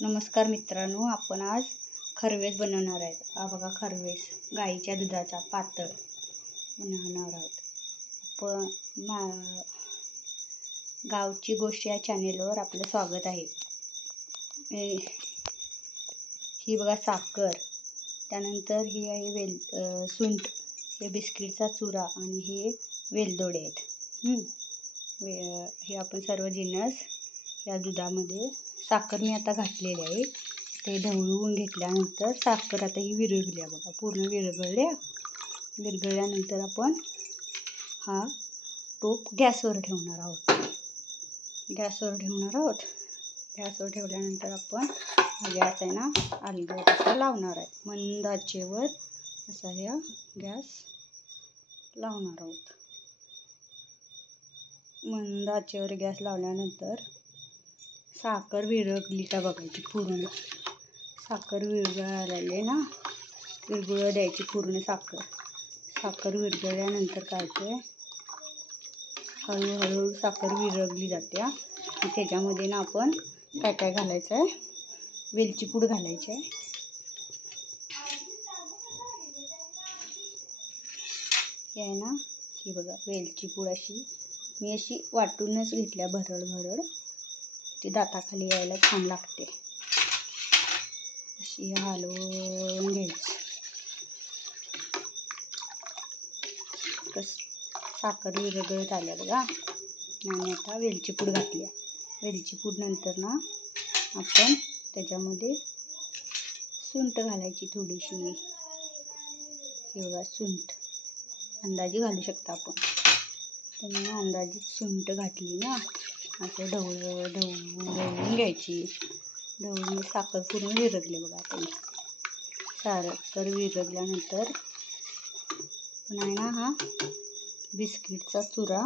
नमस्कार मित्रांनो, आपण आज खरवेस बनवणार आहेत। हा बघा खरवेस गाईच्या दुधाचा पातळ बनवणार आहोत। आपण गावची गोष्ट या चॅनेलवर आपलं स्वागत आहे। ही बघा साखर, त्यानंतर ही आहे सुंठ, हे बिस्किटचा चुरा आणि हे वेलदोडे आहेत। हे आपण सर्व जिन्नस या दुधामध्ये, साखर मी आता घातलेली आहे, ते ढवळून घेतल्यानंतर साखर आता ही विरघळली आहे बघा, पूर्ण विरघळल्यानंतर आपण हा टोप गॅसवर ठेवणार आहोत। गॅसवर ठेवल्यानंतर आपण हा गॅस आहे ना अलगद असा लावणार आहे। मंद आचेवर असा हा गॅस लावणार आहोत। मंद आचेवर गॅस लावल्यानंतर साखर विरघळली का बघायची, पूर्ण साखर विरघळाली ना, विरघळू द्यायची पूर्ण साखर विरघळल्यानंतर काय ते हळूहळू साखर विरघळली जाते। आणि त्याच्यामध्ये ना आपण काय काय घालायचं आहे, वेलची पूड घालायची आहे। हे आहे ना, ही बघा वेलची पूड मी अशी वाटूनच घेतल्या, भरड ती दाताखाली यायला छान लागते। अशी हलवून घ्यायची। साखर विरघळत आल्या बघा, आणि आता वेलची पूड घातली। वेलची पूड नंतर ना आपण त्याच्यामध्ये सुंठ घालायची थोडीशी। हे बघा सुंठ अंदाजे घालू शकता आपण, तर मी अंदाजे सुंठ घातली ना। असं ढवळून घ्यायची। ढवळून साखर पूर्ण विरघळली बघा। आता साखर विरघळल्यानंतर पण आहे ना, हा बिस्किटचा चुरा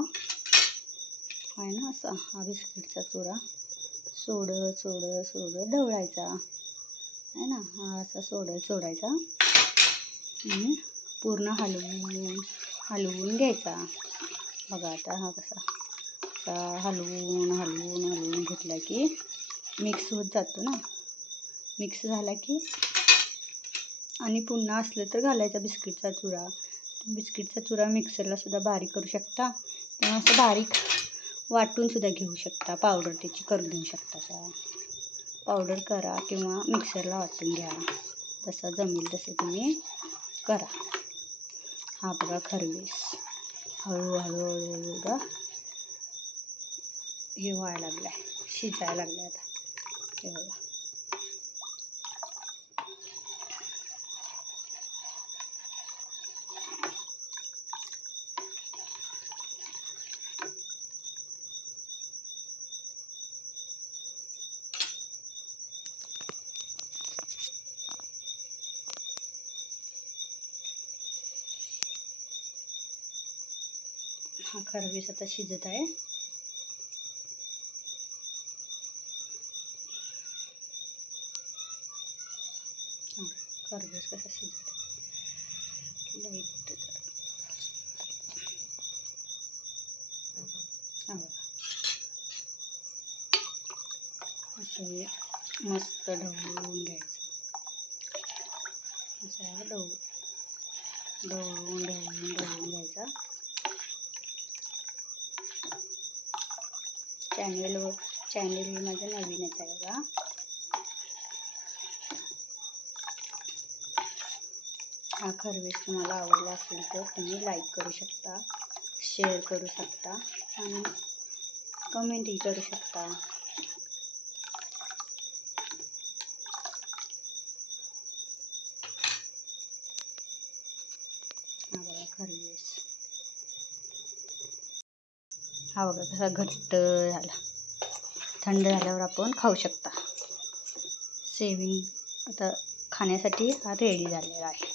आहे ना, असा हा बिस्किटचा चुरा सोडत ढवळायचा आहे ना, हा असा सोडायचा आणि पूर्ण हलवून घ्यायचा बघा। आता हा कसा हलवून घेतला की मिक्स होत जातो ना। मिक्स झाला की आणि पुन्हा असलं तर घालायचा बिस्किटचा चुरा मिक्सरला सुद्धा बारीक करू शकता, किंवा असं बारीक वाटून सुद्धा घेऊ शकता। पावडर त्याची करून घेऊ शकता, पावडर करा किंवा मिक्सरला वाटून घ्या, जसं जमेल तसं तुम्ही करा। हा बघा खरवेस हळूहळू बघा हे व्हायला लागलाय, शिजायला लागलाय आता। हे बघा हा खरवेस आता शिजत आहे। खरवेस कसा शिजत आहे लाईट असं मस्त ढवळून घ्यायचं। असं ढवळून घ्यायचा। चॅनेल माझं नवीनच आहे बघा। हा खरवेस तुम्हाला आवडला असेल तर तुम्ही लाईक करू शकता, शेअर करू शकता आणि कमेंटही करू शकता। हा बघा खरवेस, हा बघा कसा घट्ट झाला। थंड झाल्यावर आपण खाऊ शकता। आता खाण्यासाठी हा रेडी झालेला आहे।